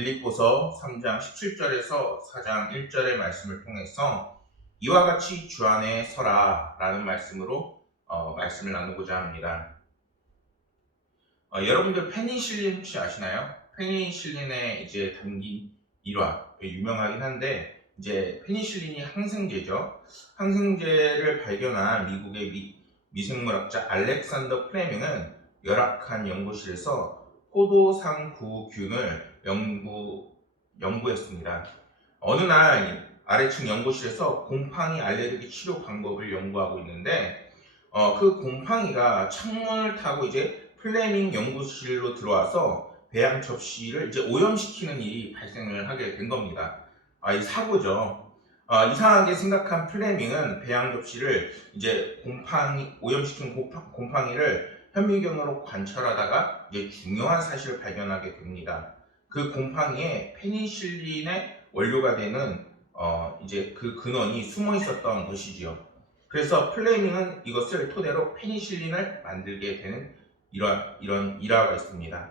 빌립보서 3장 17절에서 4장 1절의 말씀을 통해서 이와 같이 주 안에 서라 라는 말씀으로 말씀을 나누고자 합니다. 여러분들 페니실린 혹시 아시나요? 페니실린에 이제 담긴 일화 유명하긴 한데 이제 페니실린이 항생제죠. 항생제를 발견한 미국의 미생물학자 알렉산더 플레밍은 열악한 연구실에서 포도상구균을 연구했습니다. 어느 날 아래층 연구실에서 곰팡이 알레르기 치료 방법을 연구하고 있는데 그 곰팡이가 창문을 타고 이제 플레밍 연구실로 들어와서 배양 접시를 이제 오염시키는 일이 발생을 하게 된 겁니다. 이 사고죠. 이상하게 생각한 플레밍은 배양 접시를 이제 오염시킨 곰팡이를 현미경으로 관찰하다가 이제 중요한 사실을 발견하게 됩니다. 그 곰팡이에 페니실린의 원료가 되는 이제 그 근원이 숨어 있었던 것이지요. 그래서 플레밍은 이것을 토대로 페니실린을 만들게 되는 이런 일화가 있습니다.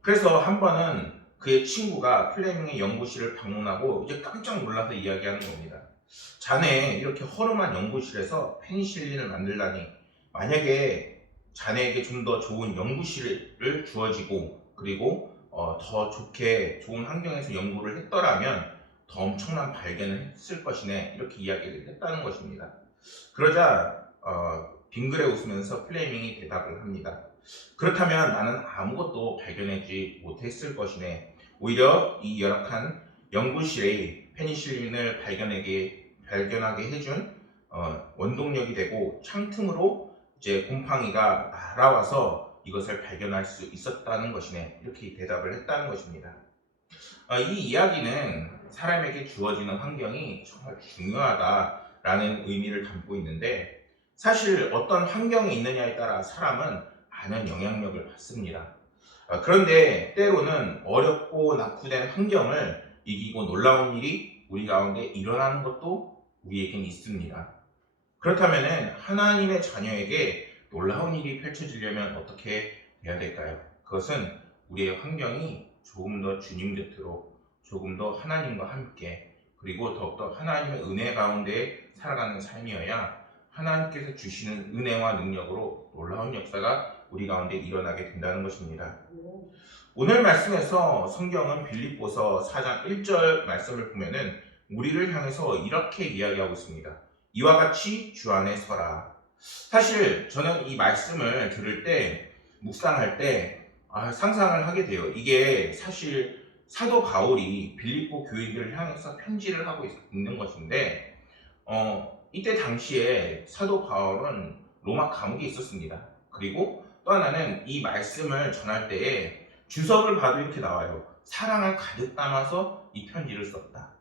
그래서 한 번은 그의 친구가 플레밍의 연구실을 방문하고 이제 깜짝 놀라서 이야기하는 겁니다. 자네 이렇게 허름한 연구실에서 페니실린을 만들다니, 만약에 자네에게 좀 더 좋은 연구실을 주어지고 그리고 더 좋은 환경에서 연구를 했더라면 더 엄청난 발견을 했을 것이네, 이렇게 이야기를 했다는 것입니다. 그러자 빙그레 웃으면서 플레밍이 대답을 합니다. 그렇다면 나는 아무것도 발견하지 못했을 것이네. 오히려 이 열악한 연구실에 페니실린을 발견하게 해준 원동력이 되고 창틈으로 이제 곰팡이가 날아와서 이것을 발견할 수 있었다는 것이네, 이렇게 대답을 했다는 것입니다. 이 이야기는 사람에게 주어지는 환경이 정말 중요하다라는 의미를 담고 있는데, 사실 어떤 환경에 있느냐에 따라 사람은 많은 영향력을 받습니다. 그런데 때로는 어렵고 낙후된 환경을 이기고 놀라운 일이 우리 가운데 일어나는 것도 우리에겐 있습니다. 그렇다면 하나님의 자녀에게 놀라운 일이 펼쳐지려면 어떻게 해야 될까요? 그것은 우리의 환경이 조금 더 주님 곁으로, 조금 더 하나님과 함께, 그리고 더욱더 하나님의 은혜 가운데 살아가는 삶이어야 하나님께서 주시는 은혜와 능력으로 놀라운 역사가 우리 가운데 일어나게 된다는 것입니다. 오늘 말씀에서 성경은 빌립보서 4장 1절 말씀을 보면은 우리를 향해서 이렇게 이야기하고 있습니다. 이와 같이 주 안에 서라. 사실 저는 이 말씀을 들을 때, 묵상할 때 상상을 하게 돼요. 이게 사실 사도 바울이 빌립보 교인들을 향해서 편지를 하고 있는 것인데, 이때 당시에 사도 바울은 로마 감옥에 있었습니다. 그리고 또 하나는 이 말씀을 전할 때에 주석을 봐도 이렇게 나와요. 사랑을 가득 담아서 이 편지를 썼다.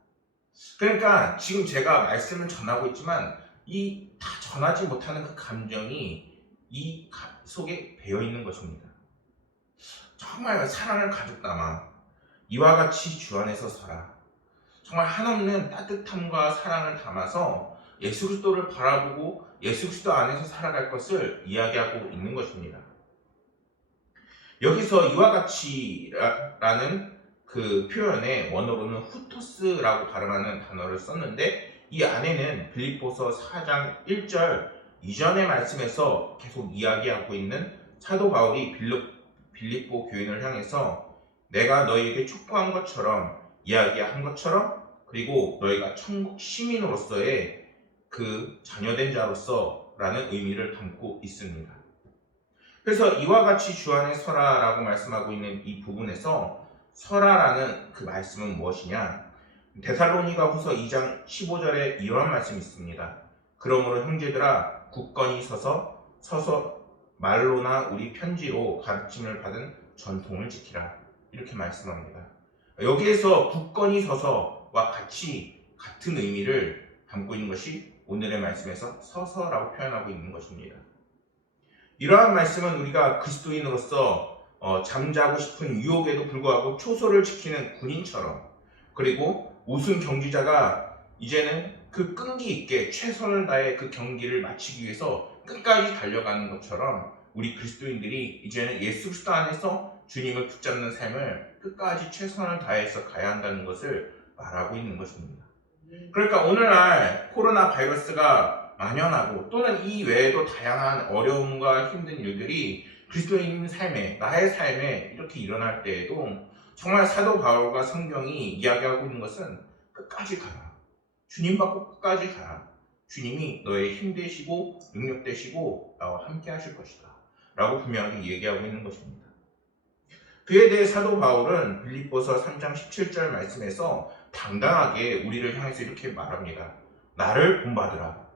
그러니까 지금 제가 말씀을 전하고 있지만 이 다 전하지 못하는 그 감정이 이 속에 배어 있는 것입니다. 정말 사랑을 가득 담아 이와 같이 주 안에서 서라. 정말 한없는 따뜻함과 사랑을 담아서 예수 그리스도를 바라보고 예수 그리스도 안에서 살아갈 것을 이야기하고 있는 것입니다. 여기서 이와 같이라는 그 표현의 원어로는 후토스라고 발음하는 단어를 썼는데, 이 안에는 빌립보서 4장 1절 이전의 말씀에서 계속 이야기하고 있는 사도 바울이 빌립보 교인을 향해서 내가 너희에게 촉구한 것처럼, 이야기한 것처럼, 그리고 너희가 천국 시민으로서의 그 자녀된 자로서 라는 의미를 담고 있습니다. 그래서 이와 같이 주 안에 서라라고 말씀하고 있는 이 부분에서 서라라는 그 말씀은 무엇이냐? 데살로니가 후서 2장 15절에 이러한 말씀이 있습니다. 그러므로 형제들아 굳건히 서서 말로나 우리 편지로 가르침을 받은 전통을 지키라, 이렇게 말씀합니다. 여기에서 굳건히 서서와 같은 의미를 담고 있는 것이 오늘의 말씀에서 서서라고 표현하고 있는 것입니다. 이러한 말씀은 우리가 그리스도인으로서 잠자고 싶은 유혹에도 불구하고 초소를 지키는 군인처럼, 그리고 우승 경기자가 이제는 그 끈기 있게 최선을 다해 그 경기를 마치기 위해서 끝까지 달려가는 것처럼 우리 그리스도인들이 이제는 예수 그리스도 안에서 주님을 붙잡는 삶을 끝까지 최선을 다해서 가야 한다는 것을 말하고 있는 것입니다. 그러니까 오늘날 코로나 바이러스가 만연하고 또는 이 외에도 다양한 어려움과 힘든 일들이 그리스도인 삶에, 나의 삶에 이렇게 일어날 때에도 정말 사도 바울과 성경이 이야기하고 있는 것은 끝까지 가라. 주님 받고 끝까지 가라. 주님이 너의 힘 되시고 능력 되시고 나와 함께 하실 것이다. 라고 분명하게 얘기하고 있는 것입니다. 그에 대해 사도 바울은 빌립보서 3장 17절 말씀에서 당당하게 우리를 향해서 이렇게 말합니다. 나를 본받으라.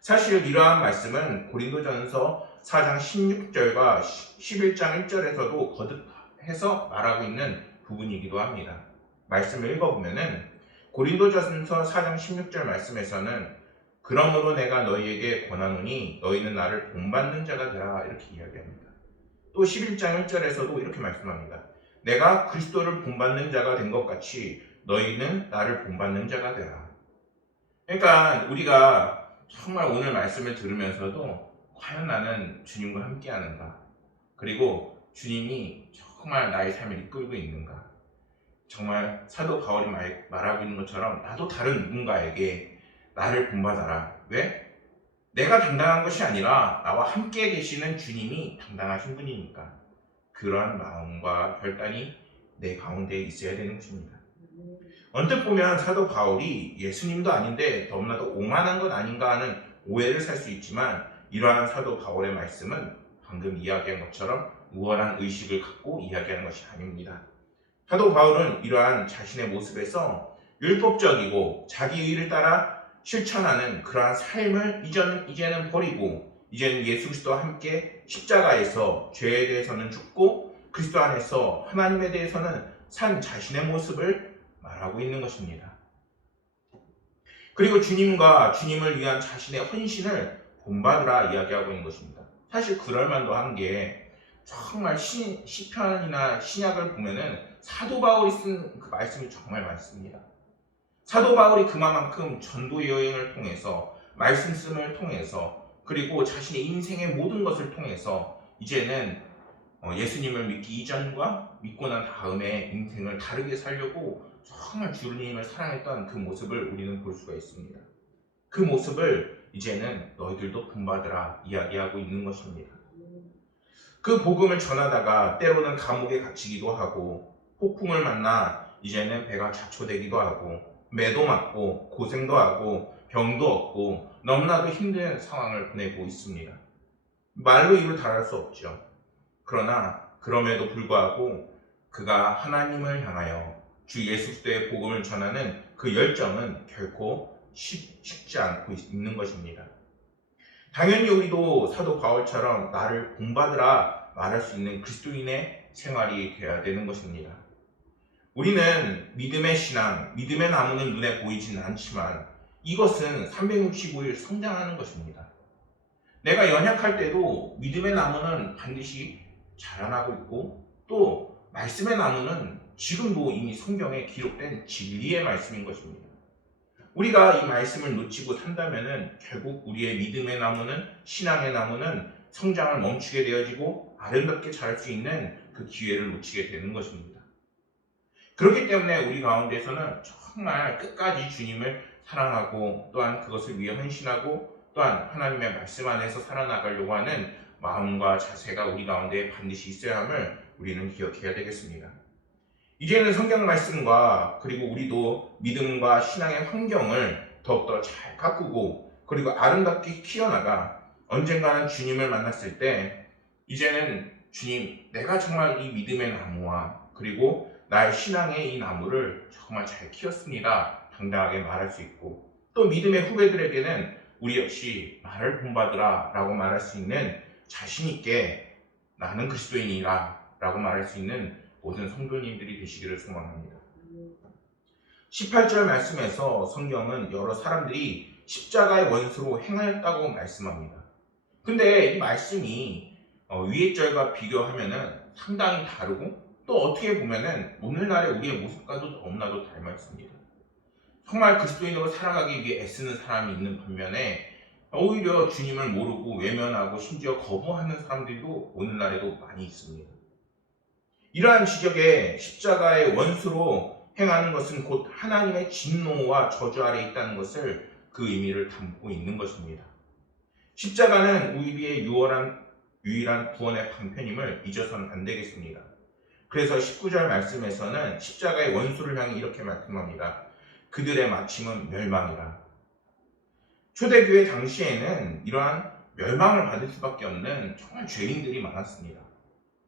사실 이러한 말씀은 고린도전서 4장 16절과 11장 1절에서도 거듭해서 말하고 있는 부분이기도 합니다. 말씀을 읽어보면은 고린도전서 4장 16절 말씀에서는 그러므로 내가 너희에게 권하노니 너희는 나를 본받는 자가 되라 이렇게 이야기합니다. 또 11장 1절에서도 이렇게 말씀합니다. 내가 그리스도를 본받는 자가 된 것 같이 너희는 나를 본받는 자가 되라. 그러니까 우리가 정말 오늘 말씀을 들으면서도 과연 나는 주님과 함께 하는가? 그리고 주님이 정말 나의 삶을 이끌고 있는가? 정말 사도 바울이 말하고 있는 것처럼 나도 다른 누군가에게 나를 본받아라. 왜? 내가 당당한 것이 아니라 나와 함께 계시는 주님이 당당하신 분이니까 그러한 마음과 결단이 내 가운데 있어야 되는 것입니다. 언뜻 보면 사도 바울이 예수님도 아닌데 너무나도 오만한 것 아닌가 하는 오해를 살 수 있지만 이러한 사도 바울의 말씀은 방금 이야기한 것처럼 우월한 의식을 갖고 이야기하는 것이 아닙니다. 사도 바울은 이러한 자신의 모습에서 율법적이고 자기 의를 따라 실천하는 그러한 삶을 이제는 버리고 이제는 예수 그리스도와 함께 십자가에서 죄에 대해서는 죽고 그리스도 안에서 하나님에 대해서는 산 자신의 모습을 말하고 있는 것입니다. 그리고 주님과 주님을 위한 자신의 헌신을 본받으라 이야기하고 있는 것입니다. 사실 그럴만도 한 게 정말 시편이나 신약을 보면은 사도 바울이 쓴 그 말씀이 정말 많습니다. 사도 바울이 그만큼 전도 여행을 통해서 말씀씀을 통해서 그리고 자신의 인생의 모든 것을 통해서 이제는 예수님을 믿기 이전과 믿고 난 다음에 인생을 다르게 살려고 정말 주님을 사랑했던 그 모습을 우리는 볼 수가 있습니다. 그 모습을 이제는 너희들도 본받으라 이야기하고 있는 것입니다. 그 복음을 전하다가 때로는 감옥에 갇히기도 하고 폭풍을 만나 이제는 배가 자초되기도 하고 매도 맞고 고생도 하고 병도 얻고 너무나도 힘든 상황을 보내고 있습니다. 말로 이루 다할 수 없죠. 그러나 그럼에도 불구하고 그가 하나님을 향하여 주 예수 그리스도의 복음을 전하는 그 열정은 결코 식지 않고 있는 것입니다. 당연히 우리도 사도 바울처럼 나를 본받으라 말할 수 있는 그리스도인의 생활이 되어야 되는 것입니다. 우리는 믿음의 신앙, 믿음의 나무는 눈에 보이지는 않지만 이것은 365일 성장하는 것입니다. 내가 연약할 때도 믿음의 나무는 반드시 자라나고 있고 또 말씀의 나무는 지금도 이미 성경에 기록된 진리의 말씀인 것입니다. 우리가 이 말씀을 놓치고 산다면 결국 우리의 믿음의 나무는 신앙의 나무는 성장을 멈추게 되어지고 아름답게 자랄 수 있는 그 기회를 놓치게 되는 것입니다. 그렇기 때문에 우리 가운데서는 정말 끝까지 주님을 사랑하고 또한 그것을 위해 헌신하고 또한 하나님의 말씀 안에서 살아나가려고 하는 마음과 자세가 우리 가운데 반드시 있어야 함을 우리는 기억해야 되겠습니다. 이제는 성경 말씀과 그리고 우리도 믿음과 신앙의 환경을 더욱더 잘 가꾸고 그리고 아름답게 키워나가 언젠가는 주님을 만났을 때 이제는 주님, 내가 정말 이 믿음의 나무와 그리고 나의 신앙의 이 나무를 정말 잘 키웠습니다. 당당하게 말할 수 있고 또 믿음의 후배들에게는 우리 역시 나를 본받으라 라고 말할 수 있는 자신 있게 나는 그리스도인이라 라고 말할 수 있는 모든 성도님들이 되시기를 소망합니다. 18절 말씀에서 성경은 여러 사람들이 십자가의 원수로 행하였다고 말씀합니다. 근데 이 말씀이 위의 절과 비교하면은 상당히 다르고 또 어떻게 보면은 오늘날의 우리의 모습과도 너무나도 닮아 있습니다. 정말 그리스도인으로 살아가기 위해 애쓰는 사람이 있는 반면에 오히려 주님을 모르고 외면하고 심지어 거부하는 사람들도 오늘날에도 많이 있습니다. 이러한 지적에 십자가의 원수로 행하는 것은 곧 하나님의 진노와 저주 아래 있다는 것을 그 의미를 담고 있는 것입니다. 십자가는 우리의 유일한 구원의 방편임을 잊어서는 안 되겠습니다. 그래서 19절 말씀에서는 십자가의 원수를 향해 이렇게 말씀합니다. 그들의 마침은 멸망이라. 초대교회 당시에는 이러한 멸망을 받을 수밖에 없는 정말 죄인들이 많았습니다.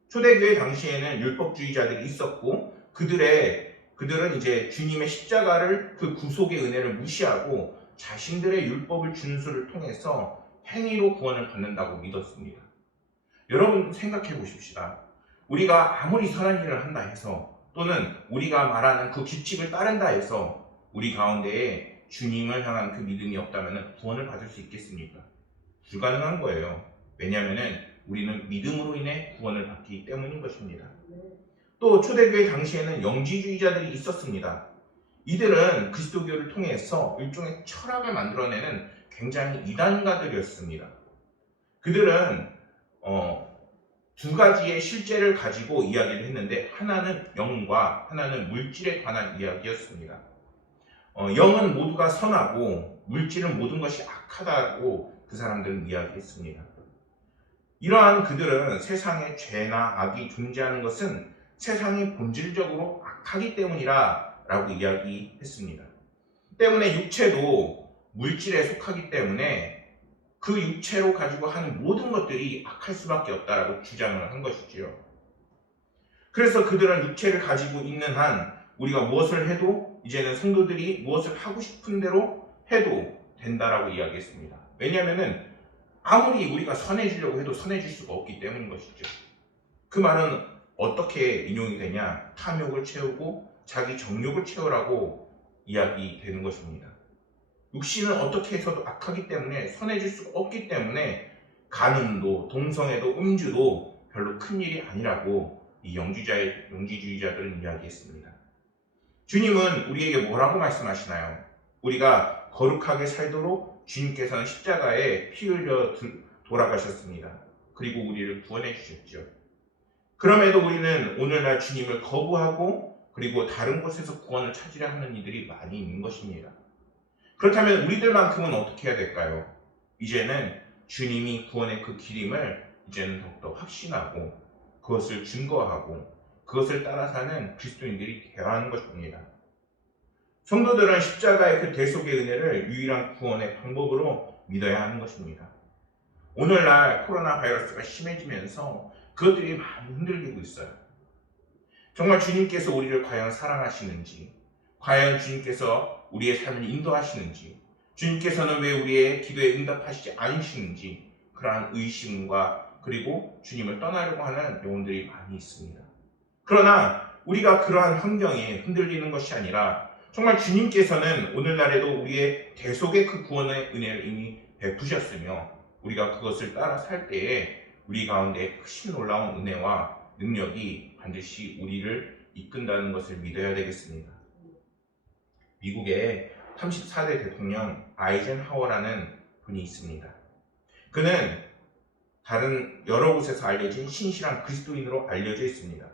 초대교회 당시에는 율법주의자들이 있었고 그들은 이제 주님의 십자가를 그 구속의 은혜를 무시하고 자신들의 율법을 준수를 통해서 행위로 구원을 받는다고 믿었습니다. 여러분 생각해 보십시다. 우리가 아무리 선한 일을 한다 해서 또는 우리가 말하는 그 규칙을 따른다 해서 우리 가운데에 주님을 향한 그 믿음이 없다면 구원을 받을 수 있겠습니까? 불가능한 거예요. 왜냐하면 우리는 믿음으로 인해 구원을 받기 때문인 것입니다. 또 초대교회 당시에는 영지주의자들이 있었습니다. 이들은 그리스도교를 통해서 일종의 철학을 만들어내는 굉장히 이단가들이었습니다. 그들은 두 가지의 실제를 가지고 이야기를 했는데 하나는 영과 하나는 물질에 관한 이야기였습니다. 영은 모두가 선하고 물질은 모든 것이 악하다고 그 사람들은 이야기했습니다. 이러한 그들은 세상에 죄나 악이 존재하는 것은 세상이 본질적으로 악하기 때문이라 라고 이야기했습니다. 때문에 육체도 물질에 속하기 때문에 그 육체로 가지고 하는 모든 것들이 악할 수밖에 없다라고 주장을 한 것이지요. 그래서 그들은 육체를 가지고 있는 한 우리가 무엇을 해도 이제는 성도들이 무엇을 하고 싶은 대로 해도 된다라고 이야기했습니다. 왜냐하면 아무리 우리가 선해지려고 해도 선해질 수가 없기 때문인 것이죠. 그 말은 어떻게 인용이 되냐? 탐욕을 채우고 자기 정욕을 채우라고 이야기되는 것입니다. 육신은 어떻게 해서도 악하기 때문에 선해질 수가 없기 때문에 간음도 동성애도 음주도 별로 큰 일이 아니라고 이 영지주의자들은 이야기했습니다. 주님은 우리에게 뭐라고 말씀하시나요? 우리가 거룩하게 살도록 주님께서는 십자가에 피 흘려 돌아가셨습니다. 그리고 우리를 구원해 주셨죠. 그럼에도 우리는 오늘날 주님을 거부하고 그리고 다른 곳에서 구원을 찾으려 하는 이들이 많이 있는 것입니다. 그렇다면 우리들만큼은 어떻게 해야 될까요? 이제는 주님이 구원의 그 길임을 이제는 더욱더 확신하고 그것을 증거하고 그것을 따라 사는 그리스도인들이 되어야 하는 것입니다. 성도들은 십자가의 그 대속의 은혜를 유일한 구원의 방법으로 믿어야 하는 것입니다. 오늘날 코로나 바이러스가 심해지면서 그것들이 많이 흔들리고 있어요. 정말 주님께서 우리를 과연 사랑하시는지, 과연 주님께서 우리의 삶을 인도하시는지, 주님께서는 왜 우리의 기도에 응답하시지 않으시는지 그러한 의심과 그리고 주님을 떠나려고 하는 영혼들이 많이 있습니다. 그러나 우리가 그러한 환경에 흔들리는 것이 아니라 정말 주님께서는 오늘날에도 우리의 대속의 그 구원의 은혜를 이미 베푸셨으며 우리가 그것을 따라 살 때에 우리 가운데 크신 놀라운 은혜와 능력이 반드시 우리를 이끈다는 것을 믿어야 되겠습니다. 미국의 34대 대통령 아이젠하워라는 분이 있습니다. 그는 다른 여러 곳에서 알려진 신실한 그리스도인으로 알려져 있습니다.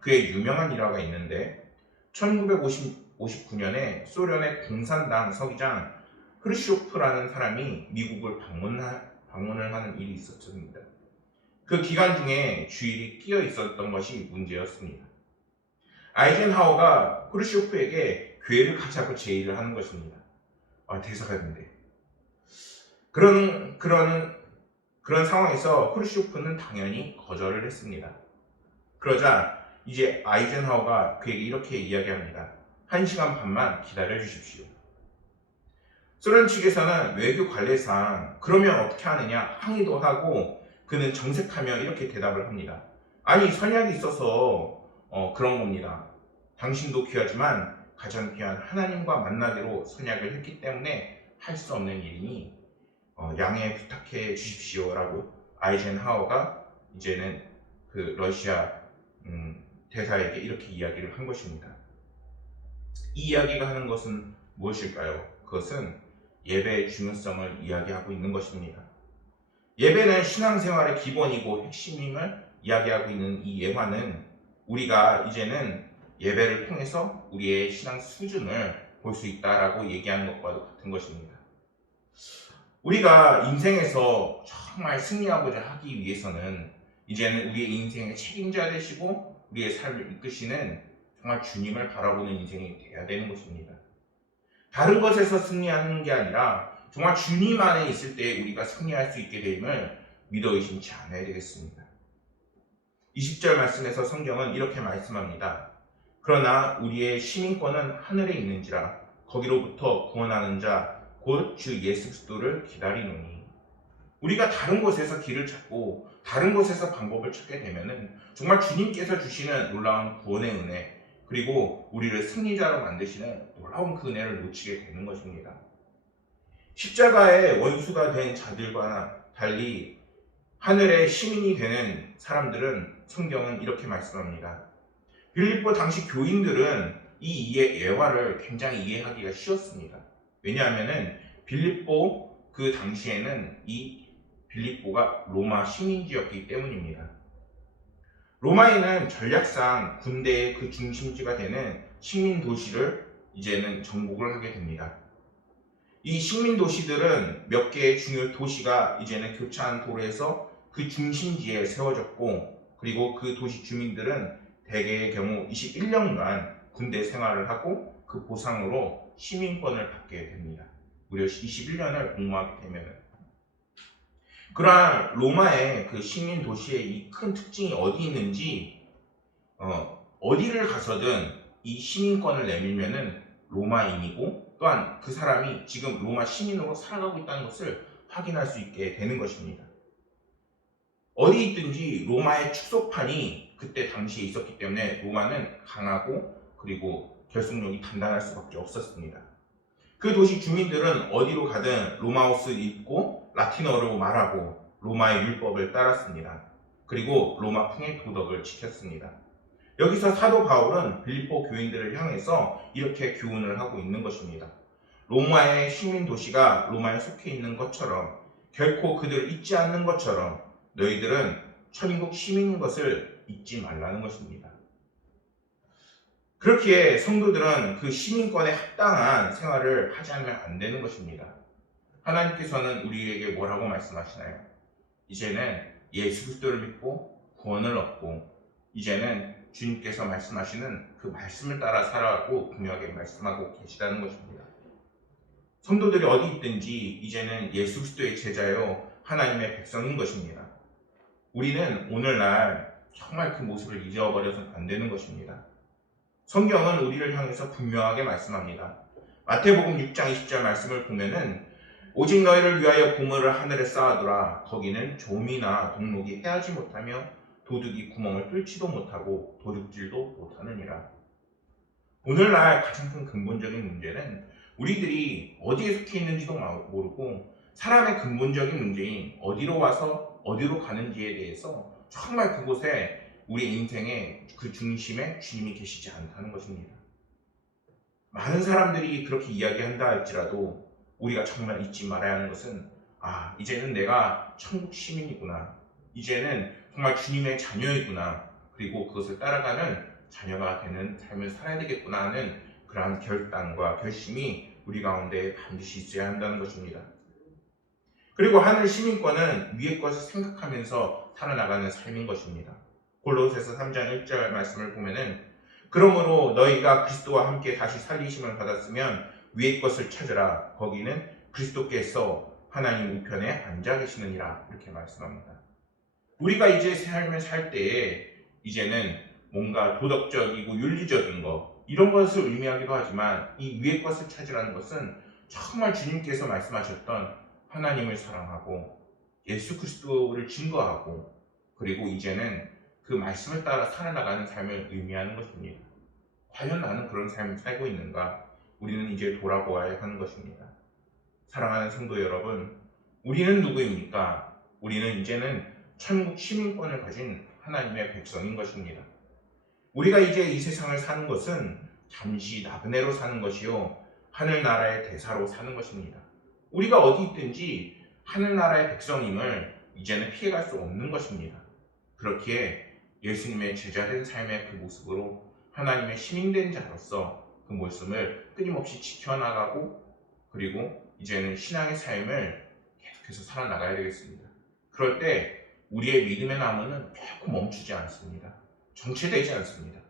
그의 유명한 일화가 있는데 1959년에 소련의 공산당 서기장 흐르쇼프라는 사람이 미국을 방문을 하는 일이 있었습니다. 그 기간 중에 주일이 끼어 있었던 것이 문제였습니다. 아이젠하워가 흐르쇼프에게 교회를 가자고 제의를 하는 것입니다. 대사관인데. 그런 상황에서 흐르쇼프는 당연히 거절을 했습니다. 그러자 이제 아이젠하워가 그에게 이렇게 이야기합니다. 1시간 반만 기다려 주십시오. 소련 측에서는 외교 관례상 그러면 어떻게 하느냐 항의도 하고 그는 정색하며 이렇게 대답을 합니다. 아니 선약이 있어서 그런 겁니다. 당신도 귀하지만 가장 귀한 하나님과 만나기로 선약을 했기 때문에 할 수 없는 일이니 양해 부탁해 주십시오라고 아이젠하워가 이제는 그 러시아 대사에게 이렇게 이야기를 한 것입니다. 이 이야기가 하는 것은 무엇일까요? 그것은 예배의 중요성을 이야기하고 있는 것입니다. 예배는 신앙생활의 기본이고 핵심임을 이야기하고 있는 이 예화는 우리가 이제는 예배를 통해서 우리의 신앙 수준을 볼 수 있다라고 얘기하는 것과도 같은 것입니다. 우리가 인생에서 정말 승리하고자 하기 위해서는 이제는 우리의 인생의 책임자 되시고 우리의 삶을 이끄시는 정말 주님을 바라보는 인생이 되어야 되는 것입니다. 다른 것에서 승리하는 게 아니라 정말 주님 안에 있을 때 우리가 승리할 수 있게 됨을 믿어 의심치 않아야 되겠습니다. 20절 말씀에서 성경은 이렇게 말씀합니다. 그러나 우리의 시민권은 하늘에 있는지라 거기로부터 구원하는 자 곧 주 예수 그리스도를 기다리노니. 우리가 다른 곳에서 길을 찾고 다른 곳에서 방법을 찾게 되면은 정말 주님께서 주시는 놀라운 구원의 은혜, 그리고 우리를 승리자로 만드시는 놀라운 그 은혜를 놓치게 되는 것입니다. 십자가의 원수가 된 자들과 달리 하늘의 시민이 되는 사람들은 성경은 이렇게 말씀합니다. 빌립보 당시 교인들은 이 예화를 굉장히 이해하기가 쉬웠습니다. 왜냐하면 빌립보 그 당시에는 이 빌립보가 로마 식민지였기 때문입니다. 로마인은 전략상 군대의 그 중심지가 되는 식민 도시를 이제는 정복을 하게 됩니다. 이 식민 도시들은 몇 개의 중요 도시가 이제는 교차한 도로에서 그 중심지에 세워졌고, 그리고 그 도시 주민들은 대개의 경우 21년간 군대 생활을 하고 그 보상으로 시민권을 받게 됩니다. 무려 21년을 복무하게 되면. 그러한 로마의 그 식민 도시의 이 큰 특징이 어디 있는지, 어디를 가서든 이 시민권을 내밀면은 로마인이고, 또한 그 사람이 지금 로마 시민으로 살아가고 있다는 것을 확인할 수 있게 되는 것입니다. 어디 있든지 로마의 축소판이 그때 당시에 있었기 때문에 로마는 강하고 그리고 결속력이 단단할 수밖에 없었습니다. 그 도시 주민들은 어디로 가든 로마 옷을 입고 라틴어로 말하고 로마의 율법을 따랐습니다. 그리고 로마풍의 도덕을 지켰습니다. 여기서 사도 바울은 빌립보 교인들을 향해서 이렇게 교훈을 하고 있는 것입니다. 로마의 식민 도시가 로마에 속해 있는 것처럼, 결코 그들을 잊지 않는 것처럼 너희들은 천국 시민인 것을 잊지 말라는 것입니다. 그렇기에 성도들은 그 시민권에 합당한 생활을 하지 않으면 안 되는 것입니다. 하나님께서는 우리에게 뭐라고 말씀하시나요? 이제는 예수 그리스도를 믿고 구원을 얻고 이제는 주님께서 말씀하시는 그 말씀을 따라 살아가고 분명하게 말씀하고 계시다는 것입니다. 성도들이 어디 있든지 이제는 예수 그리스도의 제자요 하나님의 백성인 것입니다. 우리는 오늘날 정말 그 모습을 잊어버려서는 안 되는 것입니다. 성경은 우리를 향해서 분명하게 말씀합니다. 마태복음 6장 20절 말씀을 보면은 오직 너희를 위하여 보물을 하늘에 쌓아두라. 거기는 조미나 동록이 해하지 못하며 도둑이 구멍을 뚫지도 못하고 도둑질도 못하느니라. 오늘날 가장 큰 근본적인 문제는 우리들이 어디에 속해 있는지도 모르고 사람의 근본적인 문제인 어디로 와서 어디로 가는지에 대해서 정말 그곳에 우리 인생의 그 중심에 주님이 계시지 않다는 것입니다. 많은 사람들이 그렇게 이야기한다 할지라도 우리가 정말 잊지 말아야 하는 것은 이제는 내가 천국 시민이구나. 이제는 정말 주님의 자녀이구나. 그리고 그것을 따라가는 자녀가 되는 삶을 살아야 되겠구나 하는 그러한 결단과 결심이 우리 가운데 반드시 있어야 한다는 것입니다. 그리고 하늘 시민권은 위의 것을 생각하면서 살아나가는 삶인 것입니다. 골로새서 3장 1절 말씀을 보면은 그러므로 너희가 그리스도와 함께 다시 살리심을 받았으면 위의 것을 찾으라. 거기는 그리스도께서 하나님 우편에 앉아 계시느니라. 이렇게 말씀합니다. 우리가 이제 삶을 살 때에 이제는 뭔가 도덕적이고 윤리적인 것 이런 것을 의미하기도 하지만 이 위의 것을 찾으라는 것은 정말 주님께서 말씀하셨던 하나님을 사랑하고 예수 그리스도를 증거하고 그리고 이제는 그 말씀을 따라 살아나가는 삶을 의미하는 것입니다. 과연 나는 그런 삶을 살고 있는가? 우리는 이제 돌아보아야 하는 것입니다. 사랑하는 성도 여러분, 우리는 누구입니까? 우리는 이제는 천국 시민권을 가진 하나님의 백성인 것입니다. 우리가 이제 이 세상을 사는 것은 잠시 나그네로 사는 것이요 하늘나라의 대사로 사는 것입니다. 우리가 어디 있든지 하늘나라의 백성임을 이제는 피해갈 수 없는 것입니다. 그렇기에 예수님의 제자된 삶의 그 모습으로 하나님의 시민된 자로서 그 모습을 끊임없이 지켜나가고 그리고 이제는 신앙의 삶을 계속해서 살아나가야 되겠습니다. 그럴 때 우리의 믿음의 나무는 결코 멈추지 않습니다. 정체되지 않습니다.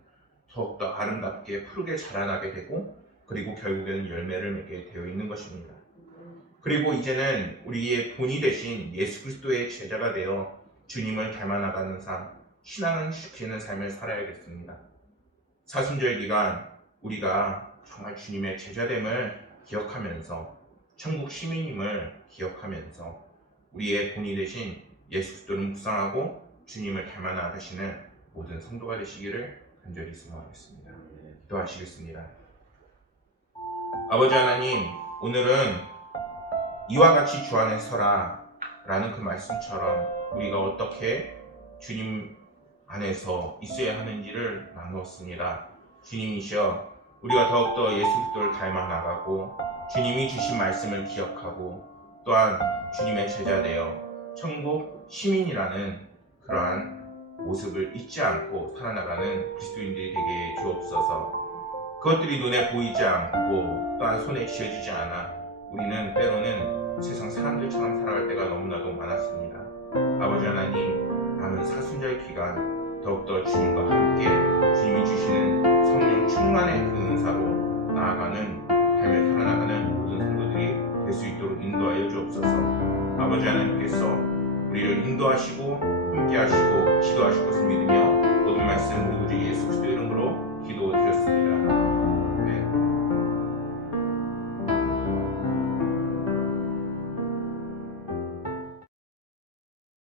더욱더 아름답게 푸르게 자라나게 되고 그리고 결국에는 열매를 맺게 되어 있는 것입니다. 그리고 이제는 우리의 본이 되신 예수 그리스도의 제자가 되어 주님을 닮아나가는 삶, 신앙을 지키는 삶을 살아야겠습니다. 사순절 기간 우리가 정말 주님의 제자됨을 기억하면서 천국 시민임을 기억하면서 우리의 본이 되신 예수 그리스도를 묵상하고 주님을 닮아나가시는 모든 성도가 되시기를 간절히 소망하겠습니다. 기도하시겠습니다. 아버지 하나님, 오늘은 이와 같이 주 안에 서라 라는 그 말씀처럼 우리가 어떻게 주님 안에서 있어야 하는지를 나누었습니다. 주님이시여, 우리가 더욱더 예수 그리스도를 닮아 나가고 주님이 주신 말씀을 기억하고 또한 주님의 제자 되어 천국 시민이라는 그러한 모습을 잊지 않고 살아나가는 그리스도인들이 되게 주옵소서. 그것들이 눈에 보이지 않고 또한 손에 쥐어지지 않아 우리는 때로는 세상 사람들처럼 살아갈 때가 너무나도 많았습니다. 아버지 하나님, 남은 사순절 기간 더욱더 주님과 함께 주님이 주시는 성령 충만의 그 은사로 나아가는 삶을 살아나가는 모든 성도들이 될 수 있도록 인도하여 주옵소서. 아버지 하나님께서 우리를 인도하시고 함께하시고 지도하실 것을 믿으며 모든 말씀 우리 구주 예수 그리스도 이름으로 기도드렸습니다.